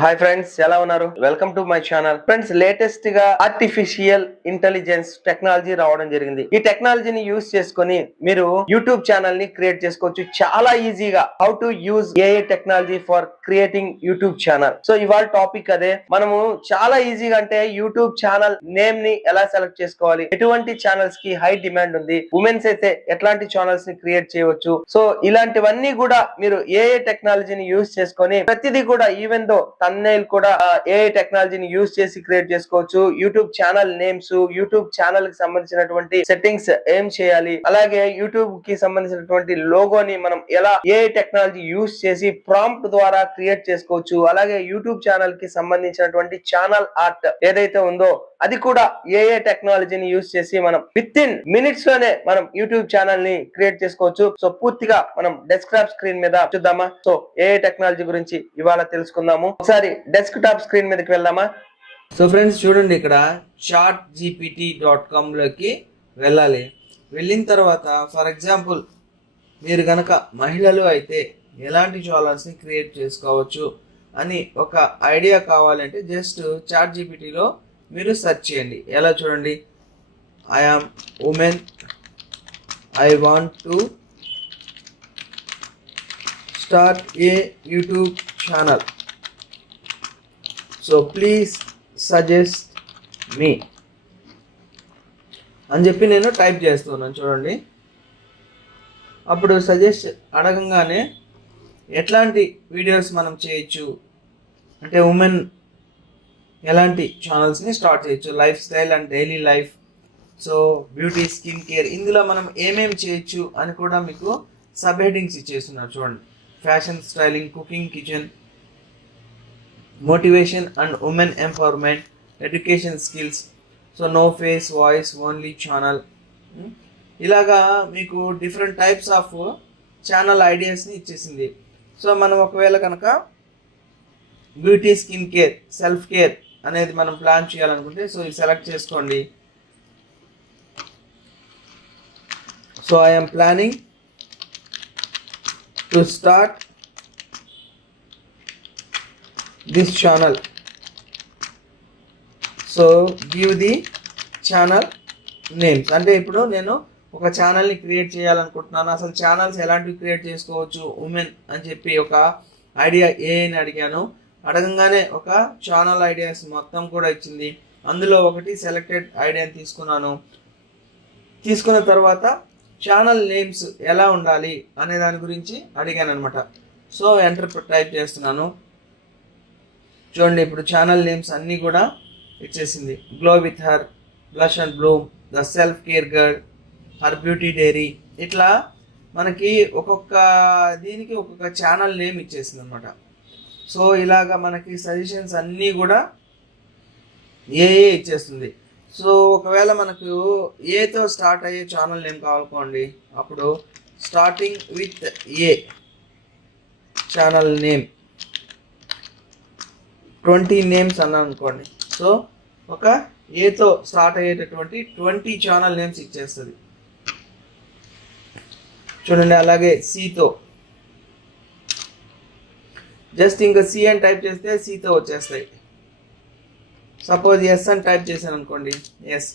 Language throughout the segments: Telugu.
హాయ్ ఫ్రెండ్స్, ఎలా ఉన్నారు? Welcome to my channel. Friends, latest గా ఆర్టిఫిషియల్ ఇంటెలిజెన్స్ టెక్నాలజీ రావడం జరిగింది. ఈ టెక్నాలజీని యూజ్ చేసుకొని మీరు యూట్యూబ్ ఛానల్ ని క్రియేట్ చేసుకోవచ్చు చాలా ఈజీగా. How to use AI technology for creating YouTube channel. So ఇవాళ టాపిక్ అదే. మనము చాలా ఈజీగా అంటే యూట్యూబ్ ఛానల్ నేమ్ ని ఎలా సెలెక్ట్ చేసుకోవాలి, ఎటువంటి ఛానల్స్ కి హై డిమాండ్ ఉంది, ఉమెన్స్ అయితే ఎట్లాంటి ఛానల్స్ ని క్రియేట్ చేయవచ్చు. సో ఇలాంటివన్నీ కూడా మీరు ఏఐ టెక్నాలజీని యూజ్ చేసుకొని ప్రతిదీ కూడా ఈవెన్ దో thumbnail కూడా ఏఐ టెక్నాలజీని యూజ్ చేసి క్రియేట్ చేసుకోవచ్చు. YouTube channel names, YouTube channel కి సంబంధించినటువంటి సెట్టింగ్స్ ఏం చేయాలి, అలాగే యూట్యూబ్ కి సంబంధించినటువంటి లోగోని మనం ఎలా ఏఐ టెక్నాలజీ యూజ్ చేసి ప్రాంప్ట్ ద్వారా క్రియేట్ చేసుకోవచ్చు. అలాగే యూట్యూబ్ ఛానల్ కి సంబంధించినటువంటి ఛానల్ ఆర్ట్ ఏదైతే ఉందో అది కూడా ఏఐ టెక్నాలజీని యూజ్ చేసి మనం విత్ ఇన్ మినిట్స్ లోనే మనం యూట్యూబ్ ఛానల్ ని క్రియేట్ చేసుకోవచ్చు. సో పూర్తిగా మనం డెస్క్టాప్ స్క్రీన్ మీద చూద్దామా? సో ఏఐ టెక్నాలజీ గురించి ఇవాళ తెలుసుకుందాము. ఒకసారి డెస్క్టాప్ స్క్రీన్ మీదకి వెళ్దామా? సో ఫ్రెండ్స్ చూడండి, ఇక్కడ chatgpt.com లోకి వెళ్ళాలి. వెళ్ళిన తర్వాత ఫర్ ఎగ్జాంపుల్ మీరు కనుక మహిళలు అయితే ఎలాంటి ఛానల్స్ని క్రియేట్ చేసుకోవచ్చు అని ఒక ఐడియా కావాలంటే జస్ట్ ChatGPTలో మీరు సెర్చ్ చేయండి. ఎలా చూడండి, I am woman, I want to start a YouTube channel, so please suggest me అని చెప్పి నేను టైప్ చేస్తున్నాను. చూడండి, అప్పుడు సజెస్ట్ అడగంగానే ఎట్లాంటి వీడియోస్ మనం చేయొచ్చు అంటే ఉమెన్ ఎలాంటి ఛానల్స్ని స్టార్ట్ చేయొచ్చు, life style and daily life, so beauty, skin care, ఇందులో మనం ఏమేమి చేయొచ్చు అని కూడా మీకు సబ్ హెడ్డింగ్స్ ఇచ్చేస్తున్నారు. చూడండి, fashion, styling, cooking, kitchen, motivation and women empowerment, education skills, so no face voice only channel, ఇలాగా మీకు డిఫరెంట్ టైప్స్ ఆఫ్ ఛానల్ ఐడియాస్ని ఇచ్చేసింది. సో మనం ఒకవేళ కనుక beauty, skin care, self care అనేది మనం ప్లాన్ చేయాలనుకుంటే సో ఇది సెలెక్ట్ చేసుకోండి. So I'm planning to start this channel, so give the channel names. అంటే ఇప్పుడు నేను ఒక ఛానల్ని క్రియేట్ చేయాలనుకుంటున్నాను, అసలు ఛానల్స్ ఎలాంటివి క్రియేట్ చేసుకోవచ్చు ఉమెన్ అని చెప్పి ఒక ఐడియా ఏని అడిగాను. అడగంగానే ఒక ఛానల్ ఐడియాస్ మొత్తం కూడా ఇచ్చింది. అందులో ఒకటి సెలెక్టెడ్ ఐడియాని తీసుకున్నాను. తీసుకున్న తర్వాత ఛానల్ నేమ్స్ ఎలా ఉండాలి అనే దాని గురించి అడిగాను అనమాట. సో ఎంటర్ టైప్ చేస్తున్నాను. చూడండి, ఇప్పుడు ఛానల్ నేమ్స్ అన్నీ కూడా ఇచ్చేసింది. Glow with her, blush and bloom, the self care girl, her beauty diary, ఇట్లా మనకి ఒక్కొక్క దీనికి ఒక్కొక్క ఛానల్ నేమ్ ఇచ్చేసింది అనమాట. సో ఇలాగా మనకి సజెషన్స్ అన్నీ కూడా ఏఏ ఇచ్చేస్తుంది. సో ఒకవేళ మనకు ఏతో స్టార్ట్ అయ్యే ఛానల్ నేమ్ కావాలనుకోండి, అప్పుడు starting with a channel name 20 names అన్నా అనుకోండి. సో ఒక ఏతో స్టార్ట్ అయ్యేటటువంటి 20 ఛానల్ నేమ్స్ ఇచ్చేస్తుంది. చూడండి, అలాగే సితో జస్ట్ ఇంకా సి అని టైప్ చేస్తే సితో వచ్చేస్తాయి. సపోజ్ ఎస్ అని టైప్ చేశాను అనుకోండి, ఎస్.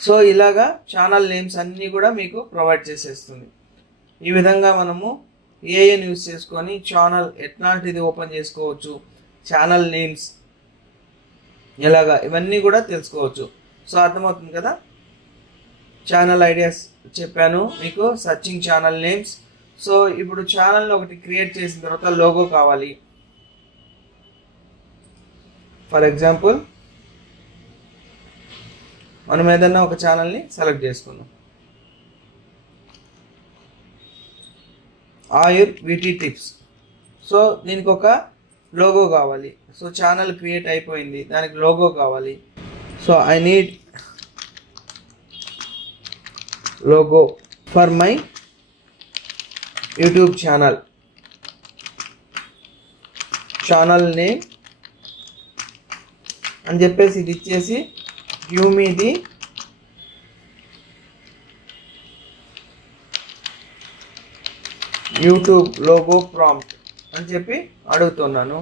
సో ఇలాగా ఛానల్ నేమ్స్ అన్నీ కూడా మీకు ప్రొవైడ్ చేసేస్తుంది. ఈ విధంగా మనము ఏఐని యూజ్ చేసుకొని ఛానల్ ఎట్లాంటిది ఓపెన్ చేసుకోవచ్చు, ఛానల్ నేమ్స్ ఎలాగా, ఇవన్నీ కూడా తెలుసుకోవచ్చు. సో అర్థమవుతుంది కదా. ఛానల్ ఐడియాస్ చెప్పాను మీకు, సర్చింగ్ ఛానల్ నేమ్స్. సో ఇప్పుడు ఛానల్ని ఒకటి క్రియేట్ చేసిన తర్వాత లోగో కావాలి. ఫర్ ఎగ్జాంపుల్ మనం ఏదన్నా ఒక ఛానల్ని సెలెక్ట్ చేసుకుందాం, ఆయుర్ వీటీ టిప్స్. సో దీనికి ఒక లోగో కావాలి. సో ఛానల్ క్రియేట్ అయిపోయింది, దానికి లోగో కావాలి. So I need logo for my YouTube channel, channel name అని చెప్పేసి ఇది ఇచ్చేసి give me the YouTube logo prompt అని చెప్పి అడుగుతున్నాను.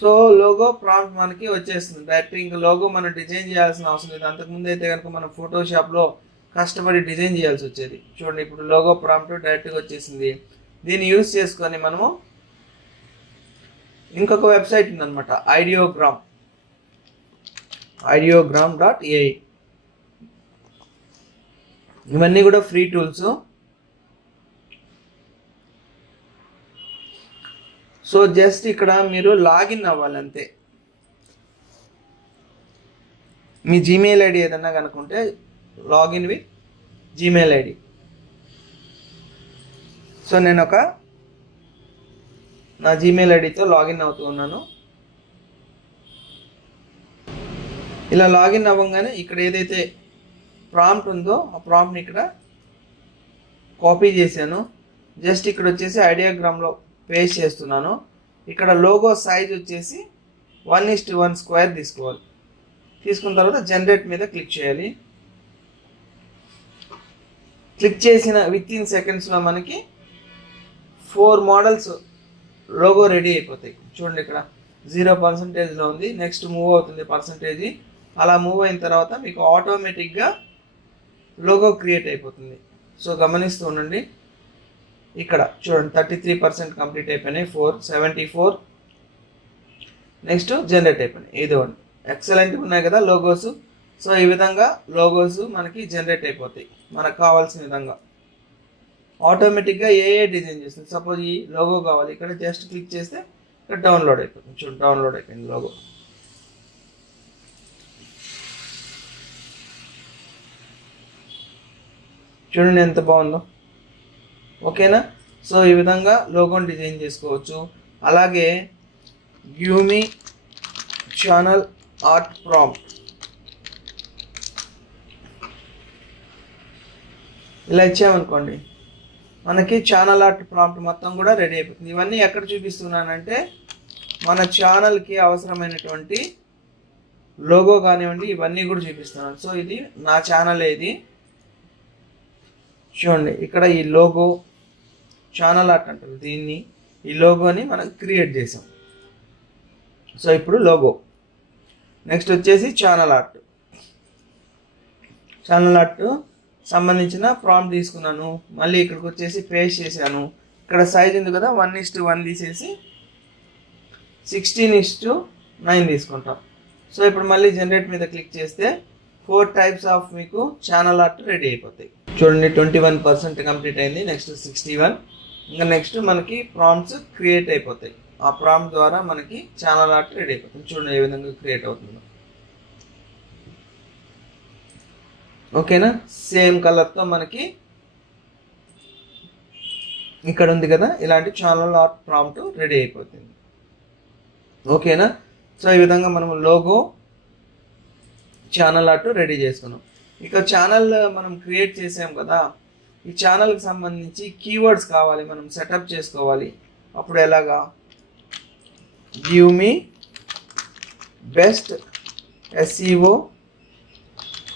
సో లోగో ప్రాంప్ట్ మనకి వచ్చేస్తుంది డైరెక్ట్. ఇంకా లోగో మనం డిజైన్ చేయాల్సిన అవసరం లేదు. అంతకుముందు అయితే కనుక మనం ఫోటోషాప్లో కష్టపడి డిజైన్ చేయాల్సి వచ్చేది. చూడండి ఇప్పుడు లోగో ప్రాంప్ట్ డైరెక్ట్గా వచ్చేసింది. దీన్ని యూజ్ చేసుకొని మనము ఇంకొక వెబ్సైట్ ఉందన్నమాట, ideogram.ai. ఇవన్నీ కూడా ఫ్రీ టూల్స్. సో జస్ట్ ఇక్కడ మీరు లాగిన్ అవ్వాలి అంతే. మీ జీమెయిల్ ఐడి ఏదన్నా కనుకుంటే login with Gmail ID. So నేను నా జీమెయిల్ ఐడితో లాగిన్ అవుతూ ఉన్నాను. ఇలా లాగిన్ అవ్వగానే ఇక్కడ ఏదైతే ప్రాంప్ట్ ఉందో ఆ ప్రాంప్ట్ని ఇక్కడ కాపీ చేశాను. జస్ట్ ఇక్కడ వచ్చేసి ఐడియాగ్రామ్లో పేస్ట్ చేస్తున్నాను. ఇక్కడ లోగో సైజ్ వచ్చేసి 1:1 స్క్వేర్ తీసుకోవాలి. తీసుకున్న తర్వాత జనరేట్ మీద క్లిక్ చేయాలి. క్లిక్ చేసిన విత్ ఇన్ సెకండ్స్లో మనకి 4 మోడల్స్ లోగో రెడీ అయిపోతాయి. చూడండి ఇక్కడ 0% ఉంది. నెక్స్ట్ మూవ్ అవుతుంది పర్సంటేజ్. అలా మూవ్ అయిన తర్వాత మీకు ఆటోమేటిక్గా లోగో క్రియేట్ అయిపోతుంది. సో గమనిస్తూ ఉండండి. ఇక్కడ చూడండి 33% కంప్లీట్ అయిపోయినాయి. 474 నెక్స్ట్ జనరేట్ అయిపోయినాయి. ఇదిగోండి ఎక్సలెంట్గా ఉన్నాయి కదా లోగోస్. సో ఈ విధంగా లోగోస్ మనకి జనరేట్ అయిపోతాయి మనకు కావాల్సిన విధంగా. ఆటోమేటిక్గా ఏ డిజైన్ చేస్తుంది. సపోజ్ ఈ లోగో కావాలి, ఇక్కడ జస్ట్ క్లిక్ చేస్తే ఇక్కడ డౌన్లోడ్ అయిపోతుంది. చూడండి డౌన్లోడ్ అయిపోయింది లోగో. చూడండి ఎంత బాగుందో. ఓకేనా. సో ఈ విధంగా లోగోని డిజైన్ చేసుకోవచ్చు. అలాగే గ్యూమి ఛానల్ ఆర్ట్ ప్రాంప్ట్ ఇలా ఇచ్చామనుకోండి, మనకి ఛానల్ ఆర్ట్ ప్రాంప్ట్ మొత్తం కూడా రెడీ అయిపోతుంది. ఇవన్నీ ఎక్కడ చూపిస్తున్నానంటే మన ఛానల్కి అవసరమైనటువంటి లోగో కానివ్వండి ఇవన్నీ కూడా చూపిస్తున్నాను. సో ఇది నా ఛానల్. ఇది చూడండి ఇక్కడ ఈ లోగో ఛానల్ ఆర్ట్ అంటారు దీన్ని. ఈ లోగోని మనం క్రియేట్ చేసాం. సో ఇప్పుడు లోగో. నెక్స్ట్ వచ్చేసి ఛానల్ ఆర్ట్. ఛానల్ ఆర్ట్ సంబంధించిన ప్రాంప్ట్ తీసుకున్నాను. మళ్ళీ ఇక్కడికి వచ్చేసి పేస్ట్ చేశాను. ఇక్కడ సైజ్ ఉంది కదా 1:1 తీసేసి 16:9 తీసుకుంటాం. సో ఇప్పుడు మళ్ళీ జనరేట్ మీద క్లిక్ చేస్తే 4 టైప్స్ ఆఫ్ మీకు ఛానల్ ఆర్ట్ రెడీ అయిపోతాయి. చూడండి 21% కంప్లీట్ అయింది. నెక్స్ట్ 61. ఇంకా నెక్స్ట్ మనకి ప్రాంప్ట్స్ క్రియేట్ అయిపోతాయి. ఆ ప్రాంప్ట్ ద్వారా మనకి ఛానల్ ఆర్ట్ రెడీ అయిపోతుంది. చూడండి ఏ విధంగా క్రియేట్ అవుతుందో. ఓకేనా. సేమ్ కలర్తో మనకి ఇక్కడ ఉంది కదా ఇలాంటి ఛానల్ ఆర్ట్ ప్రాంప్ట్ రెడీ అయిపోతుంది. ఓకేనా. సో ఈ విధంగా మనం లోగో ఛానల్ ఆర్ట్ రెడీ చేసుకున్నాం. ఇక ఛానల్ మనం క్రియేట్ చేసాం కదా, ఈ ఛానల్కి సంబంధించి కీవర్డ్స్ కావాలి, మనం సెటప్ చేసుకోవాలి. అప్పుడు ఎలాగా, give me best SEO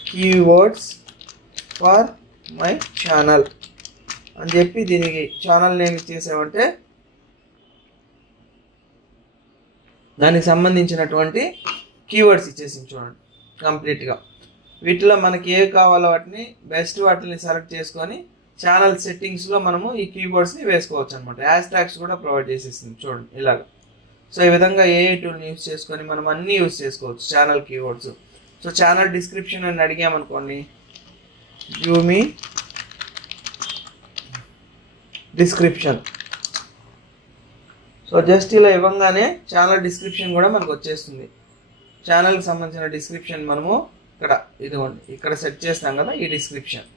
keywords for my channel అని చెప్పి దీనికి ఛానల్ నేమ్ ఇచ్చేసామంటే దానికి సంబంధించినటువంటి కీవర్డ్స్ ఇచ్చేసింది. చూడండి కంప్లీట్గా వీటిలో మనకి ఏ కావాలో వాటిని బెస్ట్ వాటిని సెలెక్ట్ చేసుకొని ఛానల్ సెట్టింగ్స్లో మనము ఈ కీవర్డ్స్ని వేసుకోవచ్చు అనమాట. హ్యాష్ ట్యాగ్స్ కూడా ప్రొవైడ్ చేసేసింది చూడండి ఇలాగ. సో ఈ విధంగా ఏ టూల్ని యూజ్ చేసుకొని మనం అన్నీ యూజ్ చేసుకోవచ్చు channel keywords. So channel description అని అడిగామనుకోండి, give me description. So just ఇలా ఇవ్వగానే ఛానల్ డిస్క్రిప్షన్ కూడా మనకు వచ్చేస్తుంది. ఛానల్కి సంబంధించిన డిస్క్రిప్షన్ మనము ఇక్కడ ఇదిగోండి ఇక్కడ సెట్ చేస్తాం కదా ఈ డిస్క్రిప్షన్.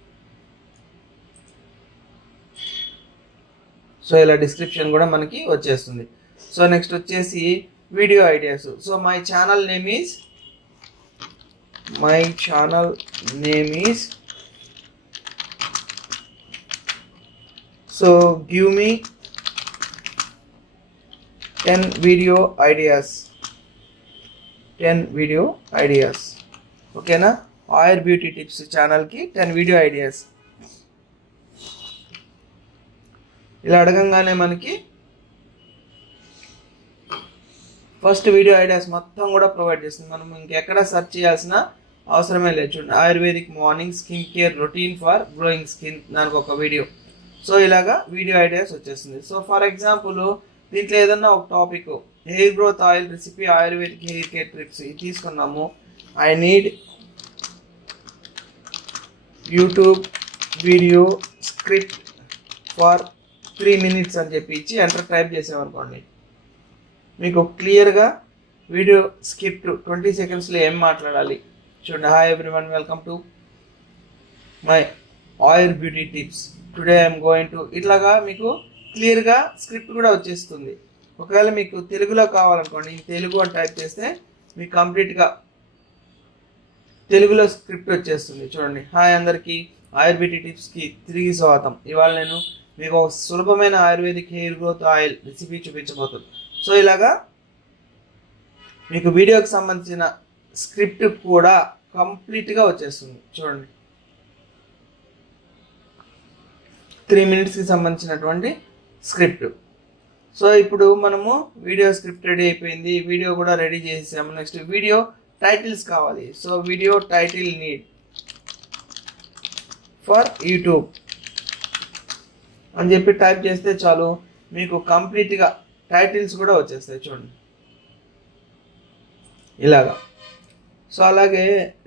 సో ఇలా డిస్క్రిప్షన్ కూడా మనకి వచ్చేస్తుంది. సో నెక్స్ట్ వచ్చేసి video ideas. So my channel name is so give me 10 video ideas. ఓకేనా. ఆయుర్ బ్యూటీ టిప్స్ ఛానల్కి 10 వీడియో ఐడియాస్. ఇలా అడగంగానే మనకి ఫస్ట్ వీడియో ఐడియాస్ మొత్తం కూడా ప్రొవైడ్ చేస్తుంది. మనం ఇంకెక్కడ సెర్చ్ చేయాల్సిన అవసరమే లేదు. చూడండి, ayurvedic morning skin care routine for glowing skin, దానికి ఒక వీడియో. సో ఇలాగా వీడియో ఐడియాస్ వచ్చేస్తుంది. సో ఫర్ ఎగ్జాంపుల్ దీంట్లో ఏదన్నా ఒక topic hair growth oil recipe ayurvedic hair care trips ఇది తీసుకున్నాము. I need YouTube video script for 3 minutes అని చెప్పి ఇచ్చి ఎంటర్ టైప్ చేసామనుకోండి, మీకు క్లియర్గా వీడియో స్క్రిప్ట్ 20 secondsలో ఏం మాట్లాడాలి చూడండి. Hi everyone, welcome to my Ayur beauty tips, today I'm going to, ఇట్లాగా మీకు క్లియర్గా స్క్రిప్ట్ కూడా వచ్చేస్తుంది. ఒకవేళ మీకు తెలుగులో కావాలనుకోండి, తెలుగు అని టైప్ చేస్తే మీకు కంప్లీట్గా తెలుగులో స్క్రిప్ట్ వచ్చేస్తుంది. చూడండి, హాయ్ అందరికీ, ఆయుర్ బ్యూటీ టిప్స్కి తిరిగి స్వాగతం. ఇవాళ నేను మీకు ఒక సులభమైన Ayurvedic hair growth oil recipe చూపించబోతుంది. సో ఇలాగా మీకు వీడియోకి సంబంధించిన స్క్రిప్ట్ కూడా కంప్లీట్గా వచ్చేస్తుంది. చూడండి, 3 minutesకి సంబంధించినటువంటి స్క్రిప్ట్. సో ఇప్పుడు మనము వీడియో స్క్రిప్ట్ రెడీ అయిపోయింది, వీడియో కూడా రెడీ చేసాము. నెక్స్ట్ వీడియో టైటిల్స్ కావాలి. So video title need for YouTube అని చెప్పి టైప్ చేస్తే చాలు, మీకు కంప్లీట్గా టైటిల్స్ కూడా వచ్చేస్తాయి. చూడండి ఇలాగా. సో అలాగే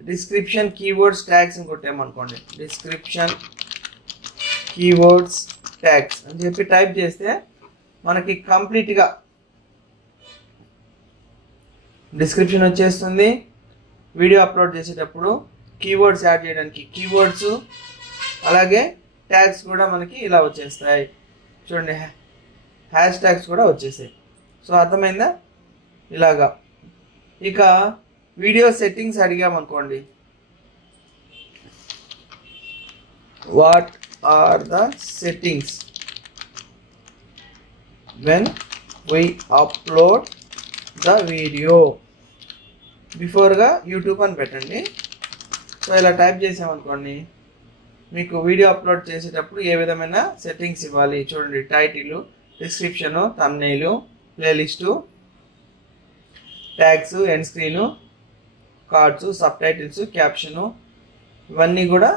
డిస్క్రిప్షన్ కీవర్డ్స్ ట్యాగ్స్ అని కొట్టామనుకోండి, డిస్క్రిప్షన్ కీవర్డ్స్ ట్యాగ్స్ అని చెప్పి టైప్ చేస్తే మనకి కంప్లీట్గా డిస్క్రిప్షన్ వచ్చేస్తుంది. వీడియో అప్లోడ్ చేసేటప్పుడు కీవర్డ్స్ యాడ్ చేయడానికి కీవర్డ్స్, అలాగే ట్యాగ్స్ కూడా మనకి ఇలా వచ్చేస్తాయి. చూడండి, హ్యాష్ ట్యాగ్స్ కూడా వచ్చేసాయి. సో అర్థమైందా? ఇలాగా. ఇక వీడియో సెట్టింగ్స్ అడిగామనుకోండి, what are the settings when we upload the video, బిఫోర్గా యూట్యూబ్ అని పెట్టండి. సో ఇలా టైప్ చేసామనుకోండి, మీకు వీడియో అప్లోడ్ చేసేటప్పుడు ఏ విధమైన సెట్టింగ్స్ ఇవ్వాలి చూడండి. Title, description, thumbnail, playlist, tags, end screen, cards, subtitles, caption, ఇవన్నీ కూడా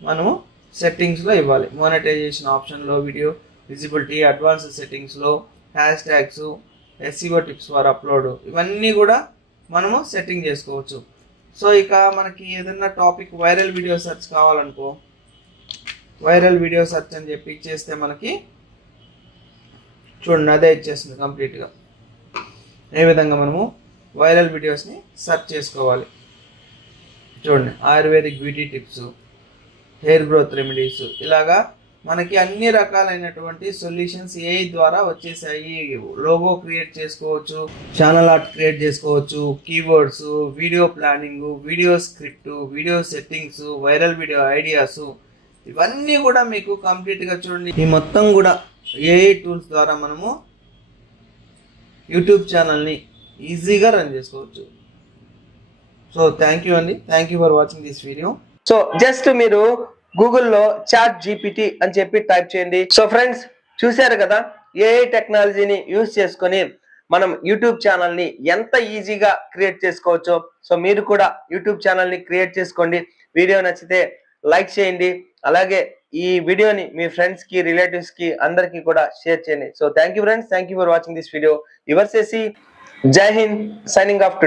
మనము సెట్టింగ్స్లో ఇవ్వాలి. మోనటైజేషన్ ఆప్షన్లో, వీడియో విజిబిలిటీ, అడ్వాన్స్డ్ సెట్టింగ్స్లో, hashtags, SEO tips for upload, ఇవన్నీ కూడా మనము సెట్టింగ్ చేసుకోవచ్చు. సో ఇక మనకి ఏదైనా టాపిక్ వైరల్ వీడియో సెర్చ్ కావాలనుకో, వైరల్ వీడియో సెర్చ్ అని చెప్పి ఇచ్చేస్తే మనకి చూడండి అదే ఇచ్చేస్తుంది కంప్లీట్గా. ఏ విధంగా మనము వైరల్ వీడియోస్ని సెర్చ్ చేసుకోవాలి చూడండి. Ayurvedic beauty tips, hair growth remedies, ఇలాగా మనకి అన్ని రకాలైనటువంటి సొల్యూషన్స్ ఏఐ ద్వారా వచ్చేసాయి. లోగో క్రియేట్ చేసుకోవచ్చు, ఛానల్ ఆర్ట్ క్రియేట్ చేసుకోవచ్చు, keywords, video planning, video script, video settings, viral video ideas, ఇవన్నీ కూడా మీకు కంప్లీట్గా చూడండి. ఈ మొత్తం కూడా ఏఐ టూల్స్ ద్వారా మనము యూట్యూబ్ ఛానల్ని ఈజీగా రన్ చేసుకోవచ్చు. సో థ్యాంక్ యూ అండి, thank you for watching this video. So just మీరు గూగుల్లో చాట్ జీపీటీ అని చెప్పి టైప్ చేయండి. సో ఫ్రెండ్స్ చూశారు కదా, ఏఐ టెక్నాలజీని యూజ్ చేసుకొని మనం యూట్యూబ్ ఛానల్ని ఎంత ఈజీగా క్రియేట్ చేసుకోవచ్చో. సో మీరు కూడా యూట్యూబ్ ఛానల్ని క్రియేట్ చేసుకోండి. వీడియో నచ్చితే లైక్ చేయండి, అలాగే ఈ వీడియోని మీ ఫ్రెండ్స్కి, రిలేటివ్స్కి అందరికీ కూడా షేర్ చేయండి. So thank you friends, thank you for watching this video. Your సేసి, జై హింద్, సైనింగ్ ఆఫ్ టుడే.